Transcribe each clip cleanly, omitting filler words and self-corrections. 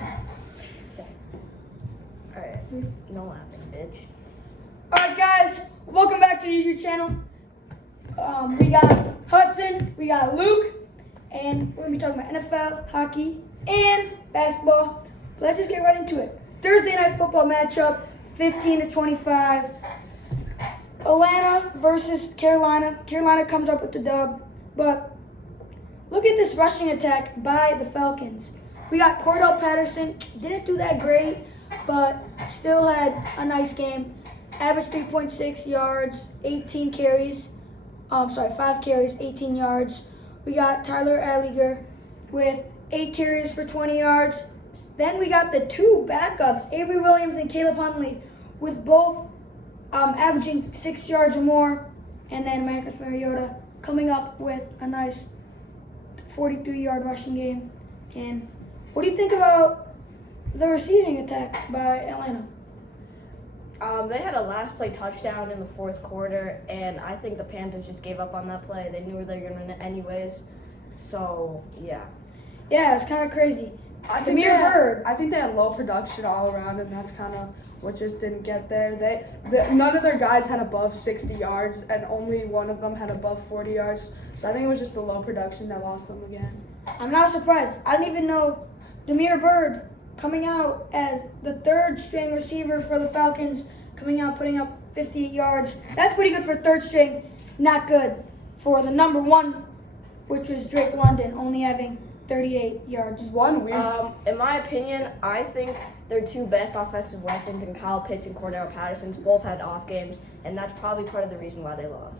Alright, no laughing, bitch. Alright guys, welcome back to the YouTube channel. We got Hudson, we got Luke, and we're going to be talking about NFL, hockey, and basketball. But let's just get right into it. Thursday night football matchup, 15-25. Atlanta versus Carolina. Carolina comes up with the dub, but look at this rushing attack by the Falcons. We got Cordell Patterson, didn't do that great, but still had a nice game. Average 3.6 yards, 18 carries. 5 carries, 18 yards. We got Tyler Alliger with 8 carries for 20 yards. Then we got the two backups, Avery Williams and Caleb Huntley, with both averaging 6 yards or more. And then Marcus Mariota coming up with a nice 43-yard rushing game. And what do you think about the receiving attack by Atlanta? They had a last play touchdown in the fourth quarter, and I think the Panthers just gave up on that play. They knew they were going to win it anyways. So, yeah. Yeah, it's kind of crazy. I think Demir Bird. I think they had low production all around, and that's kind of what just didn't get there. None of their guys had above 60 yards, and only one of them had above 40 yards. So I think it was just the low production that lost them again. I'm not surprised. I didn't even know Demir Bird coming out as the third string receiver for the Falcons, coming out putting up 58 yards. That's pretty good for third string. Not good for the number one, which was Drake London, only having 38 yards. One weird. In my opinion, I think their two best offensive weapons in Kyle Pitts and Cordell Patterson both had off games, and that's probably part of the reason why they lost.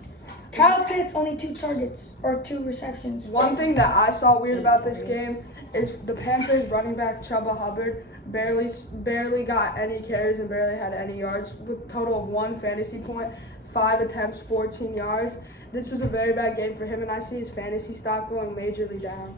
Kyle Pitts only 2 targets or 2 receptions. One thing that I saw weird about this game is the Panthers running back Chuba Hubbard barely got any carries and barely had any yards, with a total of 1 fantasy point, 5 attempts, 14 yards. This was a very bad game for him, and I see his fantasy stock going majorly down.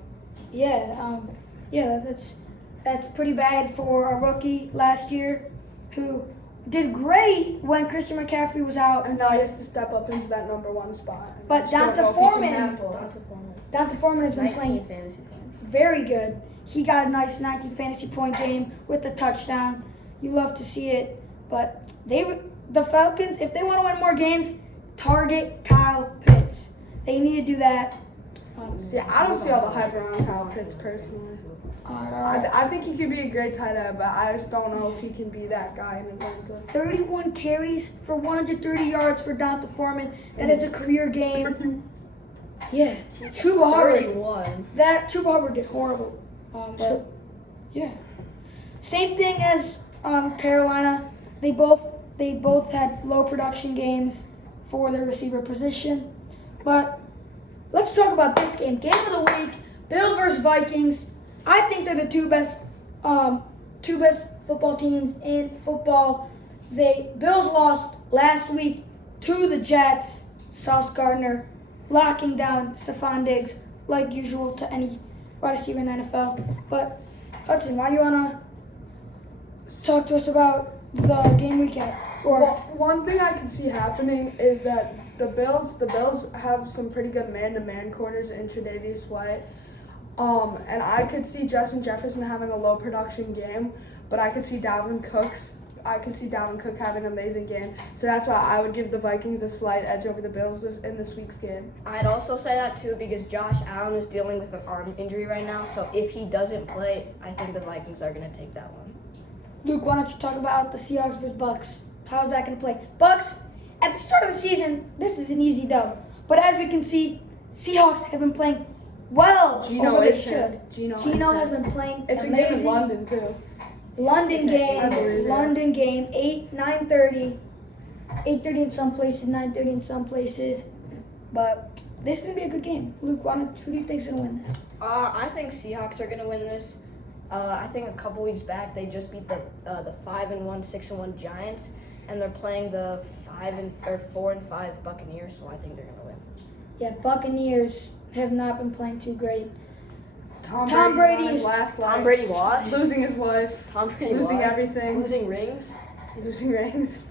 That's pretty bad for a rookie last year who did great when Christian McCaffrey was out. And now he has to step up into that number 1 spot. But I just don't know Donta if he can Foreman, handle it. Donta Foreman has been 19 playing fantasy points. very good. He got a nice 19 fantasy point game with the touchdown. You love to see it. But the Falcons, if they want to win more games, target Kyle Pitts. They need to do that. I don't see all the hype around Kyle Pitts personally. I think he could be a great tight end, but I just don't know if he can be that guy in Atlanta. 31 carries for 130 yards for Donta Foreman. That is a career game. Yeah. Chuba Hubbard. 31. Chuba Hubbard did horrible. Yeah. Same thing as Carolina. They both had low production games for their receiver position. But let's talk about this game. Game of the week, Bills versus Vikings. I think they're the two best football teams in football. Bills lost last week to the Jets. Sauce Gardner locking down Stephon Diggs like usual to any wide receiver in the NFL. But Hudson, why do you wanna talk to us about the game weekend? One thing I can see happening is that the Bills have some pretty good man-to-man corners in Tre'Davious White. And I could see Justin Jefferson having a low production game, but I could see Dalvin Cook having an amazing game. So that's why I would give the Vikings a slight edge over the Bills in this week's game. I'd also say that too because Josh Allen is dealing with an arm injury right now. So if he doesn't play, I think the Vikings are going to take that one. Luke, why don't you talk about the Seahawks versus Bucks? How's that going to play? Bucks, at the start of the season, this is an easy dub. But as we can see, Seahawks have been playing well over they should. Geno has been playing It's amazing. a game in London too. London I game, 9:30 in some places, 9:30 in some places. But this is going to be a good game. Luke, who do you think's going to win this? I think Seahawks are going to win this. I think a couple weeks back they just beat the 5-1, 6-1 Giants, and they're playing the 4-5 Buccaneers. So I think they're going to win. Yeah, Buccaneers have not been playing too great. Tom Brady's last life. Tom Brady lost. Losing his wife. Tom Brady Losing lost. everything. Losing rings. Losing rings.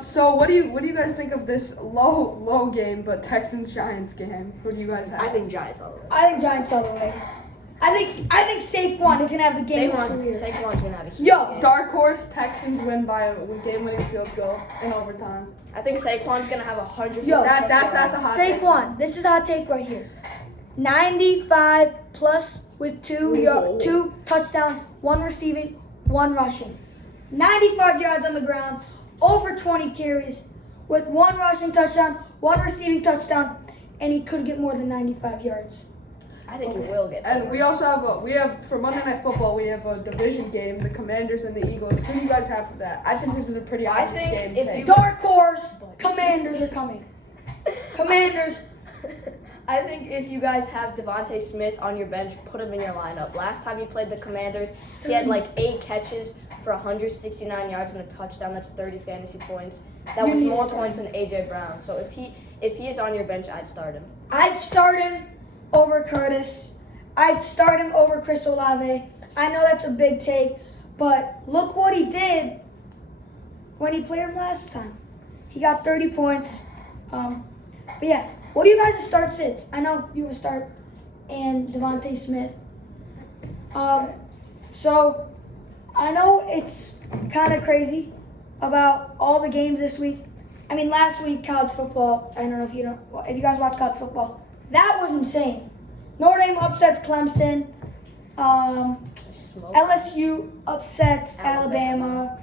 So what do you guys think of this low game, but Texans Giants game? What do you guys have? I think Giants all the way. I think Giants all the way. I think Saquon is gonna have the game of his career. Saquon's gonna have a huge Yo, game. Dark horse Texans win by a game-winning field goal in overtime. I think Saquon's gonna have 100. Yo, That's a hot take. Saquon, this is a hot take right here. 95 plus with two touchdowns, 1 receiving, 1 rushing. 95 yards on the ground, over 20 carries, with 1 rushing touchdown, 1 receiving touchdown, and he could get more than 95 yards. I think he will get. And we also have for Monday Night Football, we have a division game, the Commanders and the Eagles. Who do you guys have for that? I think this is a pretty I obvious think game. if pick. you- Dark horse, Commanders are coming. Commanders. I think if you guys have Devontae Smith on your bench, put him in your lineup. Last time he played the Commanders, he had like 8 catches for 169 yards and a touchdown. That's 30 fantasy points. That You was need to more start points than AJ Brown. So if he is on your bench, I'd start him. I'd start him over Curtis. I'd start him over Chris Olave. I know that's a big take, but look what he did when he played him last time. He got 30 points. But yeah, what do you guys start sits? I know you would start and Devontae Smith. So I know it's kind of crazy about all the games this week. I mean, last week college football. I don't know if you guys watch college football. That was insane. Notre Dame upsets Clemson. Smoke. LSU upsets Alabama.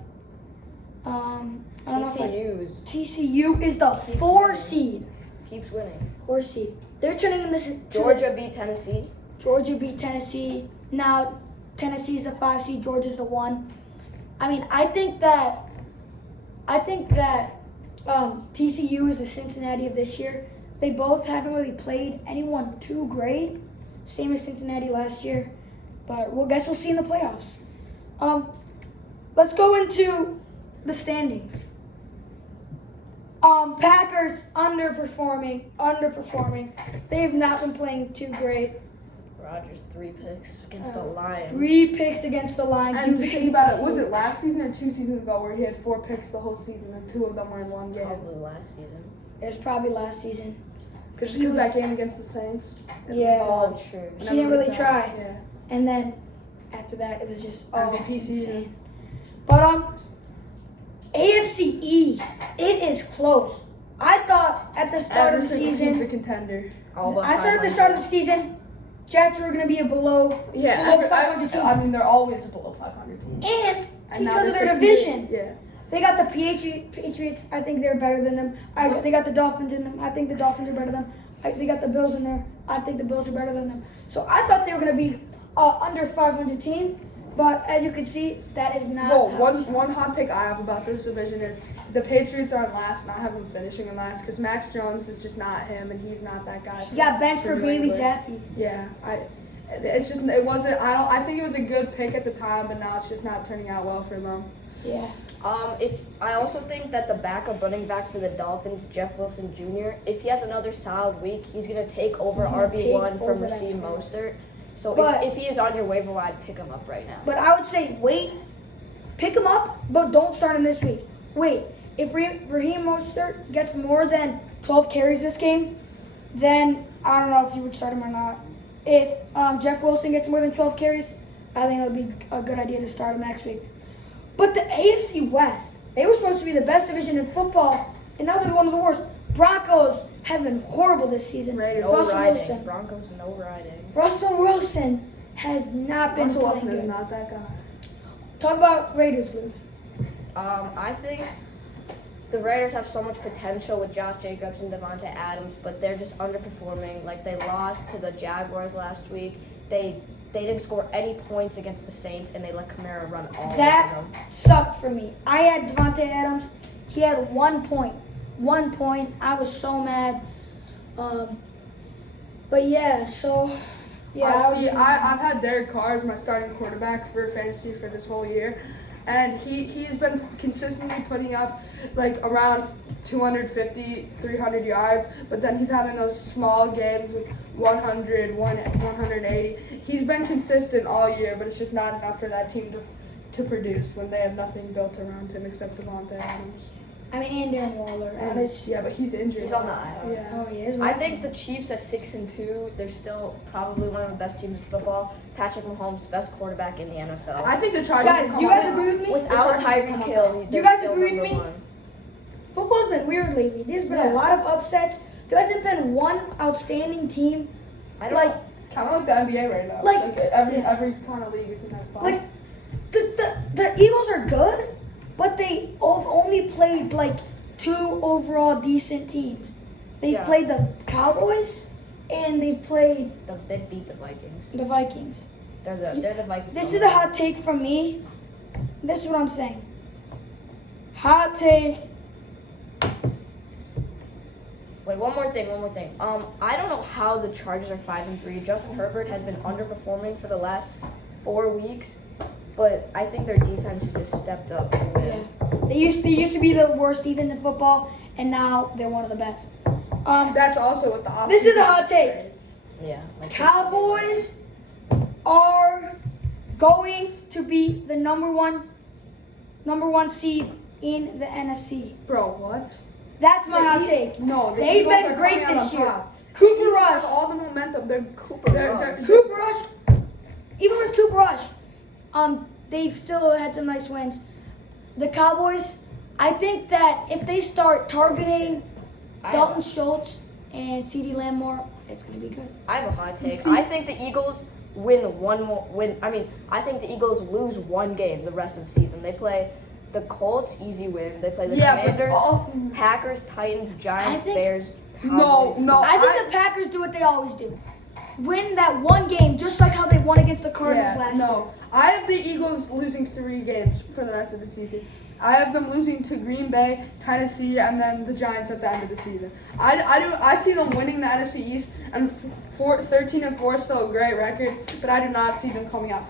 I don't know if TCU is the 4 seed. Keeps winning. 4 seed. They're turning in this. Georgia beat Tennessee. Georgia beat Tennessee. Now Tennessee's the 5 seed. Georgia's the 1. I mean, I think that TCU is the Cincinnati of this year. They both haven't really played anyone too great. Same as Cincinnati last year. But guess we'll see in the playoffs. Let's go into the standings. Packers underperforming. They have not been playing too great. Rodgers 3 picks against the Lions. 3 picks against the Lions. And You think hate about to it, see was it last season or 2 seasons ago where he had 4 picks the whole season and 2 of them were in one game? Probably last season. It was probably last season. Because that game against the Saints. Yeah. Oh, true. He didn't really try. Yeah. And then after that, it was just MVP season. insane. But AFC East, it is close. I thought at the start of the Team's a season, contender. I started at the start of the season, Jets were going to be a below 500 team. I mean, they're always a below 500 team. And now because of they're their 68. division. Yeah. They got the Patriots. I think they're better than them. They got the Dolphins in them. I think the Dolphins are better than them. They got the Bills in there. I think the Bills are better than them. So I thought they were going to be under 500 team. But as you can see, that is not. Well, how it's one hot take I have about this division is the Patriots are in last, and I have them finishing in last because Mac Jones is just not him, and he's not that guy. He got benched for New Bailey England. Zappi. Yeah, it wasn't. I think it was a good pick at the time, but now it's just not turning out well for them. Yeah. If I also think that the backup running back for the Dolphins, Jeff Wilson Jr., if he has another solid week, he's gonna take over He's gonna RB1 take from over that Raheem spot. Mostert. So But- if he is on your waiver wire, I'd pick him up right now. But I would say wait, pick him up, but don't start him this week. Wait, if Raheem Mostert gets more than 12 carries this game, then I don't know if you would start him or not. If Jeff Wilson gets more than 12 carries, I think it would be a good idea to start him next week. But the AFC West, they were supposed to be the best division in football, and now they're one of the worst. Broncos have been horrible this season. Raiders. No Russell riding. Wilson. Broncos, no riding. Russell Wilson has not been Russell playing Wilson is good. not that guy. Talk about Raiders, Luke. I think the Raiders have so much potential with Josh Jacobs and Devontae Adams, but they're just underperforming. Like, they lost to the Jaguars last week. They didn't score any points against the Saints, and they let Kamara run all That over them. sucked for me. I had Devontae Adams. He had 1 point. 1 point. I was so mad. But yeah, so yeah. I've had Derek Carr as my starting quarterback for fantasy for this whole year, and he's been consistently putting up like around 250, 300 yards, but then he's having those small games with 100, 180. He's been consistent all year, but it's just not enough for that team to produce when they have nothing built around him except Devontae Adams. I mean, and Darren Waller. And yeah, but he's injured. He's on the IR. Yeah. Oh, he is. I think the Chiefs at 6-2, they're still probably one of the best teams in football. Patrick Mahomes, best quarterback in the NFL. I think the Chargers. Guys, will do you come guys up. agree with me? Without Tyreek Hill, Do you they're guys still agree with number me? one. Football's been weird lately. There's been a Yeah. lot of upsets. There hasn't been one outstanding team. I don't Like, know. Kind of like the NBA right now. Like- every kind of league is in that spot. like the Eagles are good, but they have only played like 2 overall decent teams. They Yeah. played the Cowboys and they played They beat the Vikings. the Vikings. They're the Vikings. This is a hot take from me. This is what I'm saying. Hot take. Wait, one more thing. I don't know how the Chargers are 5-3. Justin Herbert has been underperforming for the last 4 weeks, but I think their defense has just stepped up to win. They used to be the worst defense in football, and now they're one of the best. That's also what the offense. This is a hot take. Yeah. Like Cowboys are going to be the number one seed in the NFC. Bro, what? That's my hot take. No, the They've Eagles been are great coming out this on year. top. Cooper Eagles Rush. have all the momentum. They're Rush. Cooper Rush. Even with Cooper Rush, they've still had some nice wins. The Cowboys, I think that if they start targeting Dalton Schultz and CeeDee Lamb more, it's gonna be good. I have a hot take. See- I think the Eagles I think the Eagles lose one game the rest of the season. They play the Colts, easy win. They play the Commanders, Packers, Titans, Giants, I think- Bears. No, Cowboys. no. I think the Packers do what they always do. Win that one game, just like how they won against the Cardinals last year. No, I have the Eagles losing 3 games for the rest of the season. I have them losing to Green Bay, Tennessee, and then the Giants at the end of the season. I see them winning the NFC East, and 13-4 is still a great record, but I do not see them coming out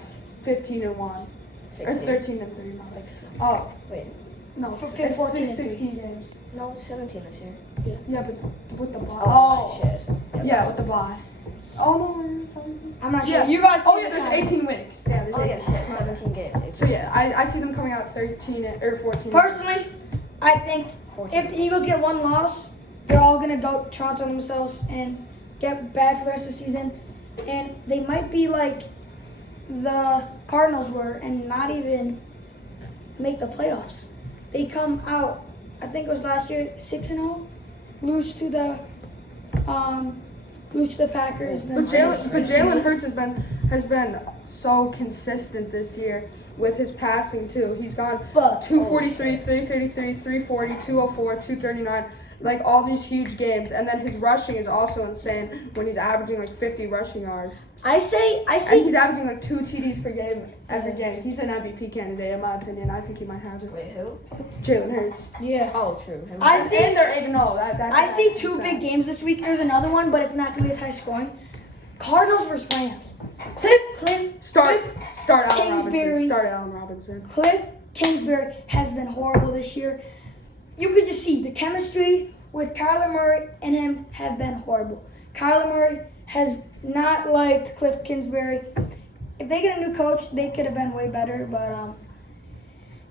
15-1 or 16. 13-3. 16. Oh Wait, no, For it's 14-3. 16 games. no, it's 17 this year. Yeah, but with the bye. Oh, shit. Yeah, with the bye. Oh no, 17. I'm not sure. Yeah. You guys. Oh see yeah, the there's Giants. 18 weeks. Yeah, there's Oh 18 yeah, shit. weeks. 17 games. So yeah, I see them coming out 13 or 14. Personally, I think 14. if the Eagles get one loss, they're all gonna go trounce on themselves and get bad for the rest of the season, and they might be like the Cardinals were and not even make the playoffs. They come out, I think it was last year, 6-0, lose to the Packers. But Jalen Hurts has been so consistent this year with his passing too. He's gone But 243, 333, 340, 204, 239, like all these huge games. And then his rushing is also insane when he's averaging like 50 rushing yards. I see. And he's averaging like 2 TDs per game every game. He's an MVP candidate in my opinion. I think he might have it. Wait, who? Jalen Hurts. Yeah. Oh, true. Him. I see. And they're 8-0. I see 2 big games this week. There's another one, but it's not going to be as high scoring. Cardinals versus Rams. Start Allen Kingsbury. Robinson. Start Allen Robinson. Cliff Kingsbury has been horrible this year. You could just see the chemistry with Kyler Murray and him have been horrible. Kyler Murray has not liked Cliff Kingsbury. If they get a new coach, they could have been way better. But,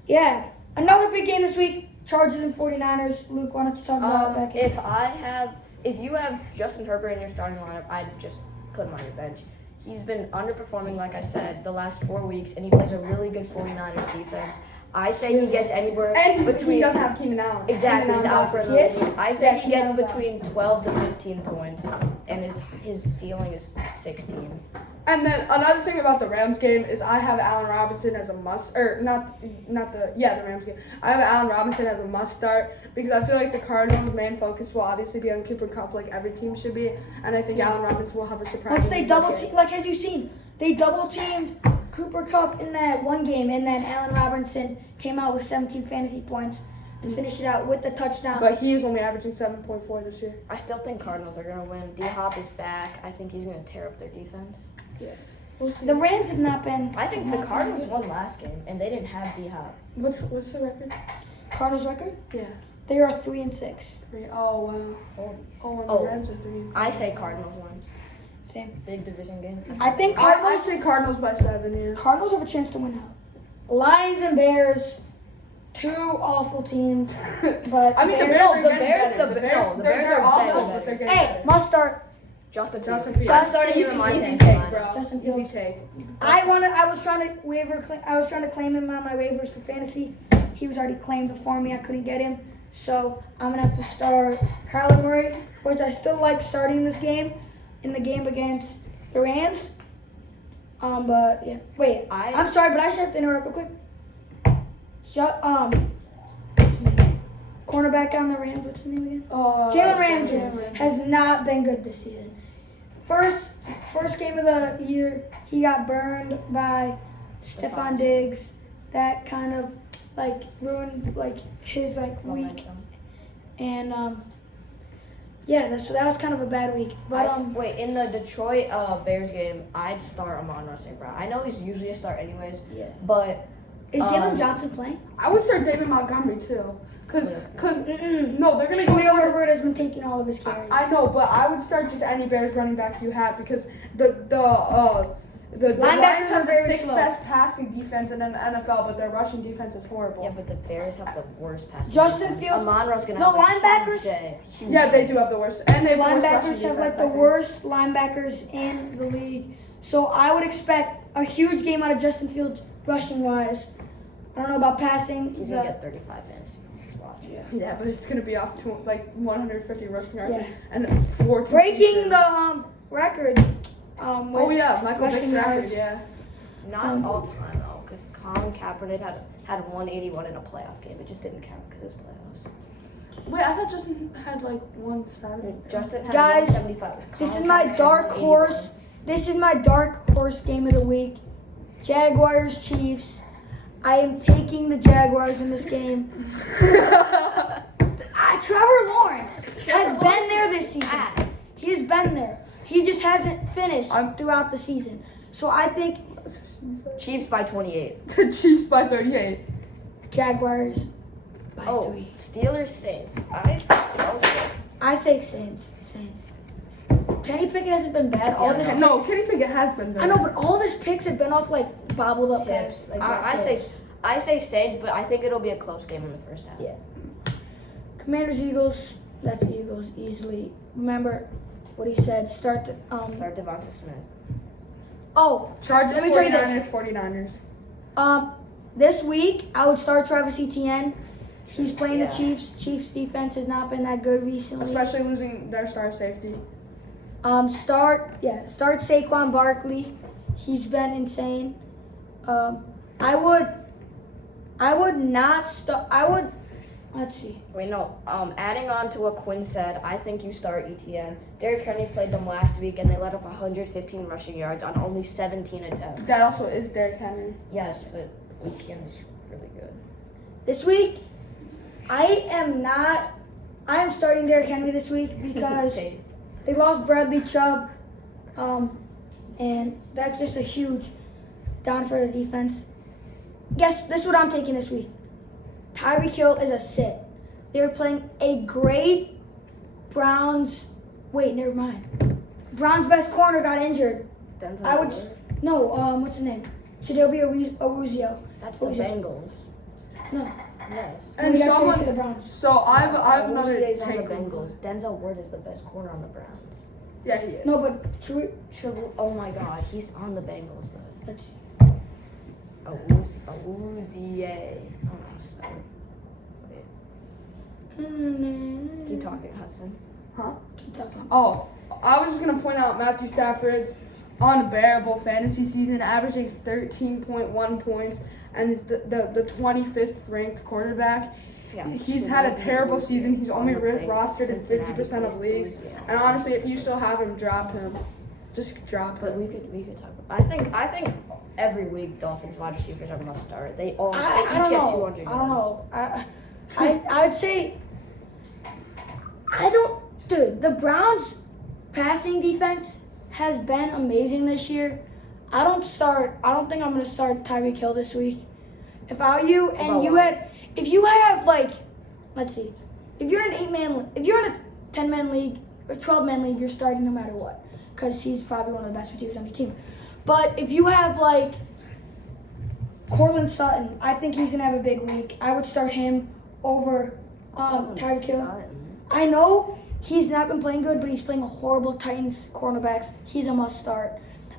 yeah. Another big game this week, Chargers and 49ers. Luke, why don't you talk about that game? If you have Justin Herbert in your starting lineup, I'd just put him on your bench. He's been underperforming, like I said, the last 4 weeks, and he plays a really good 49ers defense. I say he gets anywhere And between. he doesn't have Keenan Allen. Exactly, he's out for another Yes. week. I Yeah, say he Keenan gets Allen's between 12 to 15 points, and his ceiling is 16. And then another thing about the Rams game is I have Allen Robinson as a must, or the Rams game. I have Allen Robinson as a must start because I feel like the Cardinals' main focus will obviously be on Cooper Kupp, like every team should be, and I think Allen Robinson will have a surprise. Once they double team, like as you've seen, they double teamed Cooper Kupp in that one game, and then Allen Robinson came out with 17 fantasy points to finish it out with the touchdown. But he is only averaging 7.4 this year. I still think Cardinals are gonna win. D-Hop is back. I think he's gonna tear up their defense. We'll see. The Rams have not been. I think the Cardinals won last game, and they didn't have D-Hop. What's the record? Cardinals record? Yeah. They are 3-6. 3. Oh wow. Oh, Oh, and Oh. the Rams are 3. I say Cardinals won. Same. Big division game. I think I Cardinals. say Cardinals by 7. Yeah. Cardinals have a chance to win out. Lions and Bears. two awful teams. But I mean, the Bears- Bears are the getting Bears- better. the Bears, no, the they're, Bears they're are awful, better. but they're getting Hey, better. must start. Justin Justin Fields. Fields. I'm starting Easy, him in my easy fantasy take, lineup. bro. Justin Easy Fields. take. I was trying to claim him on my waivers for fantasy. He was already claimed before me. I couldn't get him, so I'm gonna have to start Kyler Murray, which I still like starting this game, in the game against the Rams. But yeah. Wait, I'm sorry, but I should have to interrupt real quick. What's his name? Cornerback on the Rams. What's his name again? Jalen Ramsey has not been good this season. First game of the year, he got burned by Stephon Diggs. That kind of ruined his week. Momentum. And so that was kind of a bad week. But Wait, in the Detroit Bears game, I'd start Amon-Ra St. Brown. I know he's usually a start anyways, yeah. but Is Jalen Johnson playing? I would start David Montgomery too, cause Mm-mm. no, they're gonna Khalil go. Herbert has been taking all of his carries. I know, but I would start just any Bears running back you have because the Linebackers Lions are have the very sixth slow. best passing defense in the NFL, but their rushing defense is horrible. yeah, but the Bears have the worst passing. Justin defense. Fields- Amon-Ra's gonna the have a linebackers- huge day. Huge Yeah, they day. do have the worst, and they have the worst rushing Linebackers defense. have I the think. worst linebackers in the league. So I would expect a huge game out of Justin Fields rushing wise. I don't know about passing. He's gonna get 35 fantasy points. Watch. Yeah, but it's gonna be off to 150 rushing yards Yeah. and 4 Breaking completions. the record. Oh yeah, Michael Vick's rushing record. yards. Yeah. Not all time though, because Colin Kaepernick had 181 in a playoff game. It just didn't count because it was playoffs. Wait, I thought Justin had 170. Justin had Guys, 175. This is Colin my Kaepernick had dark 181. horse. This is my dark horse game of the week. Jaguars Chiefs. I am taking the Jaguars in this game. Trevor Lawrence has been there this season. He's been there. He just hasn't finished throughout the season. So I think Chiefs by 28. The Chiefs by 38. Jaguars by 3. Steelers Saints. I say Saints. Kenny Pickett hasn't been bad. All this No, Kenny Pickett has been there. I know, but all his picks have been off bobbled up Tips. pass. I say Saints, but I think it'll be a close game in the first half. Yeah. Commanders Eagles. That's Eagles easily. Remember what he said. Start Devonta Smith. Oh, Chargers, let me tell you this. 49ers. This week I would start Travis Etienne. He's playing Yeah. the Chiefs. Chiefs defense has not been that good recently. Especially losing their star safety. Start Saquon Barkley. He's been insane. I would not start. Let's see. Wait, no. Adding on to what Quinn said, I think you start ETN. Derrick Henry played them last week, and they let up 115 rushing yards on only 17 attempts. That also is Derrick Henry. Yes, but ETN is really good. This week, I am starting Derrick Henry this week because Okay. they lost Bradley Chubb, and that's just a huge down for the defense. Guess this is what I'm taking this week. Tyreek Hill is a sit. They're playing a great Browns. Wait, never mind. Browns' best corner got injured. Denzel I would Ward? no. What's his name? Shadobi Awuzio. That's the Bengals. No. Yes. And we got traded someone. to the Browns. So I have another Awuzie's on the take. Bengals. Denzel Ward is the best corner on the Browns. Yeah, he is. No, but should we? Oh my God, he's on the Bengals, but Let's see. Awuzie. Oh, sorry. Wait, keep talking, Hudson. Huh? Keep talking. Oh, I was just gonna point out Matthew Stafford's unbearable fantasy season, averaging 13.1 points, and is the 25th ranked quarterback. Yeah, He's had a terrible season. He's only rostered in 50% of leagues. And honestly, if you still have him, drop him. Just drop But him. we could talk about. I think every week Dolphins wide receivers are must start. They all I each don't get know. 200 I don't yards. know. I'd say I don't. Dude, the Browns' passing defense has been amazing this year. I don't think I'm gonna start Tyreek Hill this week. If I were you, and if you have let's see, if you're in if you're in a 10-man league or 12-man league, you're starting no matter what, because he's probably one of the best receivers on your team. But if you have Cortland Sutton. I think he's gonna have a big week. I would start him over Tyreek Hill. I know he's not been playing good, but he's playing a horrible Titans cornerbacks. He's a must start.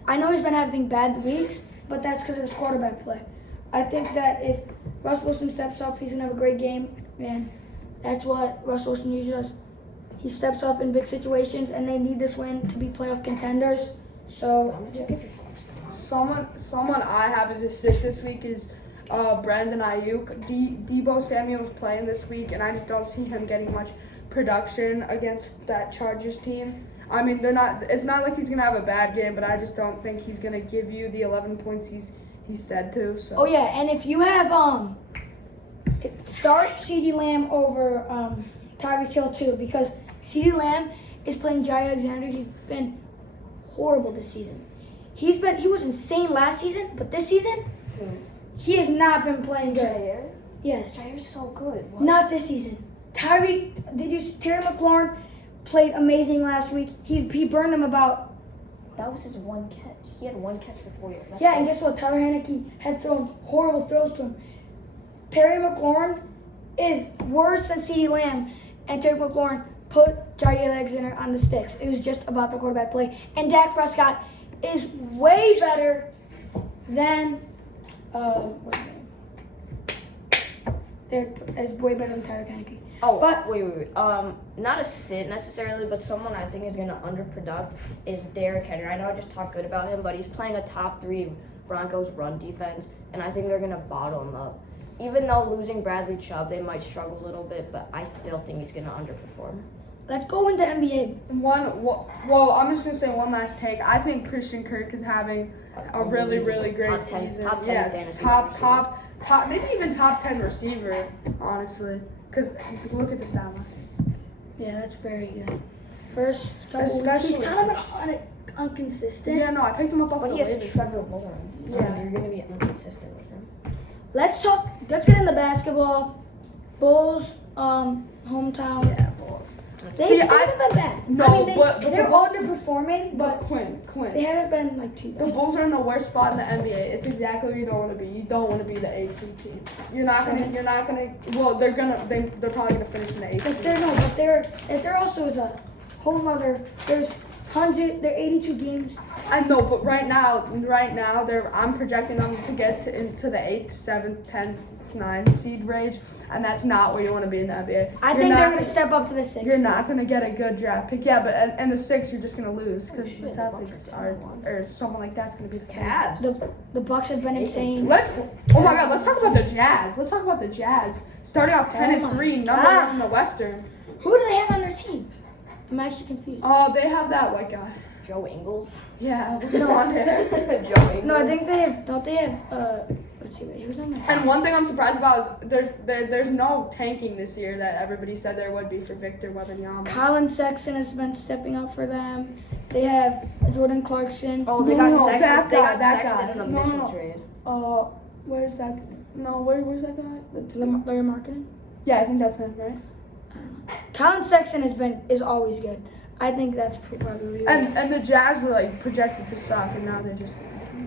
I know he's been having bad weeks, but that's because of his quarterback play. I think that if Russ Wilson steps up, he's gonna have a great game, and that's what Russ Wilson usually does. He steps up in big situations, and they need this win to be playoff contenders. So, Someone I have as a sit this week is Brandon Ayuk. Debo Samuel's playing this week, and I just don't see him getting much production against that Chargers team. I mean, they're not. It's not like he's gonna have a bad game, but I just don't think he's gonna give you the 11 points he's said to. So. oh yeah, and if you have start CeeDee Lamb over Tyreek Hill too, because CeeDee Lamb is playing Jai Alexander. He's been horrible this season. He was insane last season, but this season he has not been playing good. Jair? Yes. Jair's so good. What? Not this season. Terry McLaurin played amazing last week. He burned him about. That was his one catch. He had one catch for 4 years. That's Yeah, and guess what? Tyler Haneke had thrown horrible throws to him. Terry McLaurin is worse than CeeDee Lamb, and Terry McLaurin put Jair Alexander on the sticks. It was just about the quarterback play. And Dak Prescott is way better than what's his name? Is way better than Tyler Haneke. Oh, But- wait. Not a sit necessarily, but someone I think is going to underproduct is Derrick Henry. I know I just talked good about him, but he's playing a top 3 Broncos run defense, and I think they're going to bottle him up. Even though losing Bradley Chubb, they might struggle a little bit, but I still think he's going to underperform. Let's go into NBA. Well, I'm just gonna say one last take. I think Christian Kirk is having a really, really great Top 10 season. top 10 yeah, fantasy top, maybe even top 10 receiver, honestly. Because look at the stat line. Yeah, that's very good. First couple weeks, Especially- he's kind of inconsistent. Yeah, no, I picked him up off But the he has waiver. Trevor Lawrence. Yeah. You're going to be inconsistent with him. Let's get into basketball. Bulls, hometown. Yeah, Bulls. They See, haven't been bad. No, I mean, but they're the Bulls- underperforming, But but Quinn. they haven't been like too The bad. Bulls are in the worst spot in the NBA. It's exactly where you don't want to be. You don't want to be the 8 seed team. You're not gonna. Well, they're probably gonna finish in the 8 But seed. there also is a whole nother. There are 82 games. I know, but right now, I'm projecting them to get into the 8th, 7th, 10th, 9th seed range, and that's not where you want to be in the NBA. I think they're gonna step up to the 6. You're not gonna get a good draft pick. Yeah, but and the 6th, you're just gonna lose because the Celtics are, or someone like that's gonna be the Cavs. The Bucks have been insane. Oh my God, let's talk about the Jazz. Starting off 10-3, number God. 1 in the Western. Who do they have on their team? I'm actually confused. Oh, they have that white guy. Joe Ingles. Yeah, No. blonde hair. Joe Ingles. No, I think they have. Don't they have? Let's see. Wait, who's on that? And one thing I'm surprised about is there's no tanking this year that everybody said there would be for Victor Wembanyama. Colin Sexton has been stepping up for them. They have Jordan Clarkson. Oh, they got No, Sexton. that They got guy. Sexton in the No, Mitchell no. trade. Where's that? No, where's that guy? Larry Marketing. Yeah, I think that's him, right? Colin Sexton is always good. I think that's probably. And the Jazz were like projected to suck, and now they're just.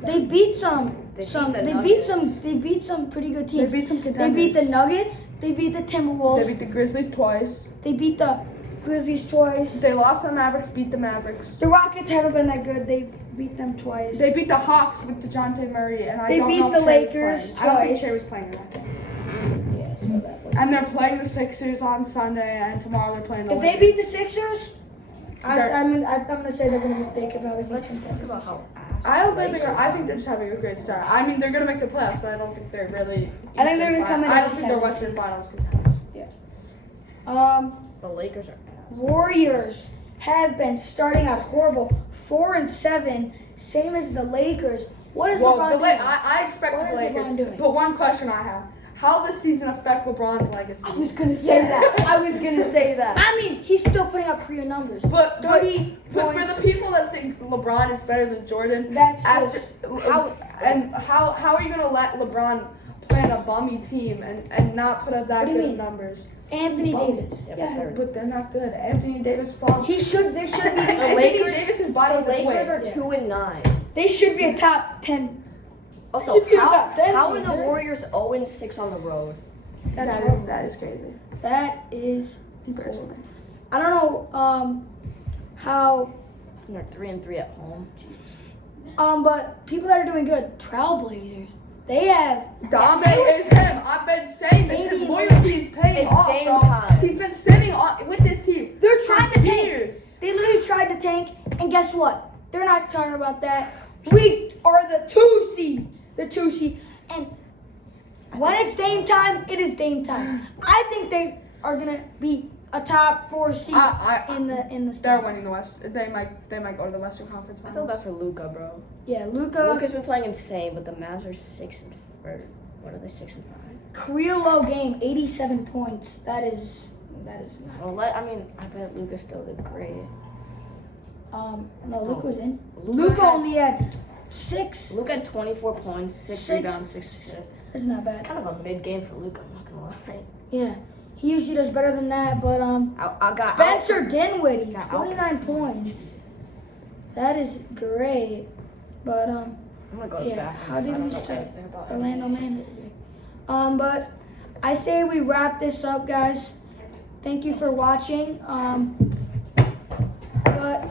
They beat some. They beat some. the They Nuggets. beat some pretty good They teams. beat some They contenders. beat the Nuggets. They beat the Timberwolves. They beat the Grizzlies twice. They beat the Grizzlies twice. They lost to the Mavericks, beat the Mavericks. The Rockets haven't been that good. They beat them twice. They beat the Hawks with DeJounte Murray, and I They don't beat know if the Shea was Lakers playing. I don't think twice. Shea was playing in that game. Yeah, so that was. And they're playing the Sixers on Sunday, and tomorrow they're playing the If they Lakers. beat the Sixers, They're- I'm gonna say they're gonna. They could probably beat some Talk teams. about how I don't think they're gonna. I think they're just having a great start. I mean, they're gonna make the playoffs, but I don't think they're really. I think they're gonna come in I as don't a think they're 7th Western Finals contenders. the Lakers are. Warriors have been starting out horrible, 4-7, same as the Lakers. What is Well, LeBron the doing? I expect What the is LeBron Lakers. doing? But one question I have: how will this season affect LeBron's legacy? I was gonna say that. I was gonna say that. I mean, he's still putting up career numbers. But 30 but for points. the people that think LeBron is better than Jordan, That's after just how are you gonna let LeBron play on a bummy team and not put up that What do you good mean? numbers? Anthony Davis. Yeah, but they're not good. Anthony Davis falls. They should be. Anthony Lakers- Davis's The body is a Lakers twist. are 2-9. They should be a top 10 Also, should be a top 10 how are team, the right? Warriors 0-6 on the road? That's That horrible. is crazy. That is. Personally. I don't know how And they're 3-3 at home. but people that are doing good, Trailblazers, they have. Dame is him. I've been saying this. His Damian loyalty is paying It's off, Dame bro. time. He's been sitting on with this team. They're trying to tank. years. They literally tried to tank, and guess what? They're not talking about that. We are the 2 seed. The 2 seed. And when it's Dame time, it is Dame time. I think they are gonna be a top 4 seed in the They're state. winning the West. They might go to the Western Conference I feel Finals. bad for Luca, bro. Yeah, Luca Luca's been playing insane, but the Mavs are 6 and or what are they 6 and 5? career low game, 87 points. That is not. Well, I bet Luca still did great. No, Luca was in. Luka Luca had- only had 6. Luca had 24 points, 6 Six. rebounds, 6 assists. That's not bad. Kind of a mid game for Luca. I'm not gonna lie. Yeah, he usually does better than that. But I got Spencer Dinwiddie, got 29 points. That is great. But I'm gonna go to yeah, back. how did I don't we know start? anything about Orlando NBA. Magic. But I say we wrap this up, guys. Thank you for watching. But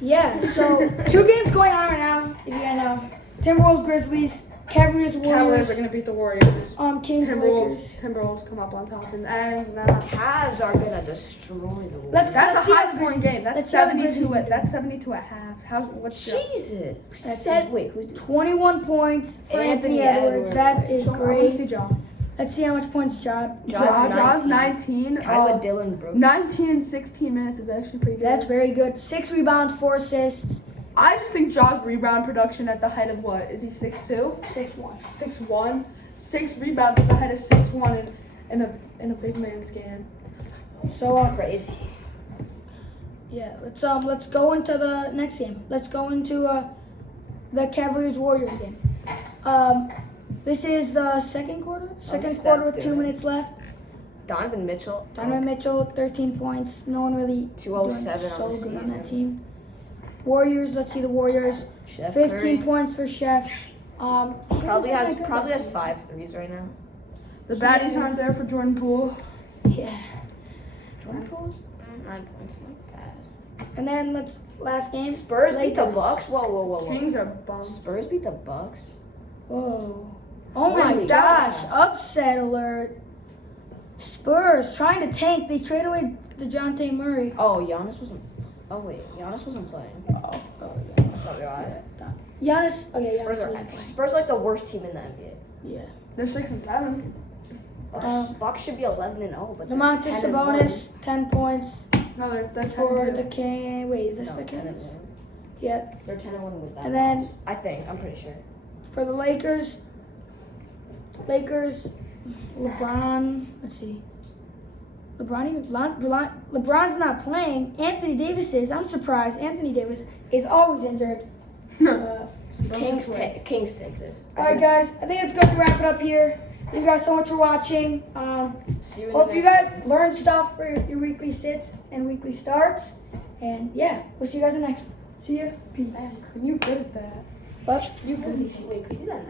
yeah, so 2 games going on right now. If you guys know, Timberwolves, Grizzlies, Cavaliers, Cavaliers are Warriors, gonna beat the Warriors. Kings, and Lakers. Timberwolves come up on top, and Cavs are gonna destroy the Wolves. Let's that's a see how high scoring game. That's let's see how the 72. Grizzlies do. That's 72 at half. What's your Jesus. That's Wait, who's 21 points for Anthony Anthony Edwards. Edwards. That is I want to great. see Ja. Let's see how much points Jod. Ja's 19. tied with Dylan Brooks? 19 in 16 minutes is actually pretty good. That's very good. 6 rebounds, 4 assists, I just think Ja's rebound production at the height of what? Is he 6'2"? 6-1. 6'1"? 6 rebounds at the height of 6'1" in a big man's game. So Crazy. yeah, let's go into the next game. Let's go into the Cavaliers Warriors game. This is the second quarter. Second Steph quarter with 2 doing it. minutes left. Donovan Mitchell. Donovan Mitchell, 13 points. No one really doing 207 so on the good on that season. team. Warriors. Let's see the Warriors. Chef 15 Curry. points for Chef. He Probably hasn't has been that good probably this has season. 5 threes right now. The baddies aren't there for Jordan Poole. Yeah. Jordan Poole's 9 points, not bad. And then last game. Spurs beat the Lakers. Bucks. Whoa. Kings are bums. Spurs beat the Bucks. Whoa. Oh Where my did we gosh. go? Upset alert. Spurs trying to tank. They trade away DeJounte Murray. Oh, Giannis wasn't. Oh wait, Giannis wasn't playing. Oh, Sorry, right. Giannis. Oh yeah, Spurs Giannis are wasn't playing. Spurs are like the worst team in the NBA. Yeah. They're 6 and 7. Bucks should be 11-0, but they're Lamonte 10-1. Sabonis, 10 points No, they're for 10. the King. Wait, is this No, the 10-1. Kings? Yep. They're 10-1 with that. And then- loss. I think I'm pretty sure. For the Lakers. LeBron. Let's see. LeBron's not playing. Anthony Davis is. I'm surprised. Anthony Davis is always injured. Kings take this. All right, guys. I think it's good to wrap it up here. Thank you guys so much for watching. See you in Hope the you next guys learned stuff for your weekly sits and weekly starts. And yeah, we'll see you guys in the next one. See ya. Peace. You good at that. What? You could. Wait, could you do that next?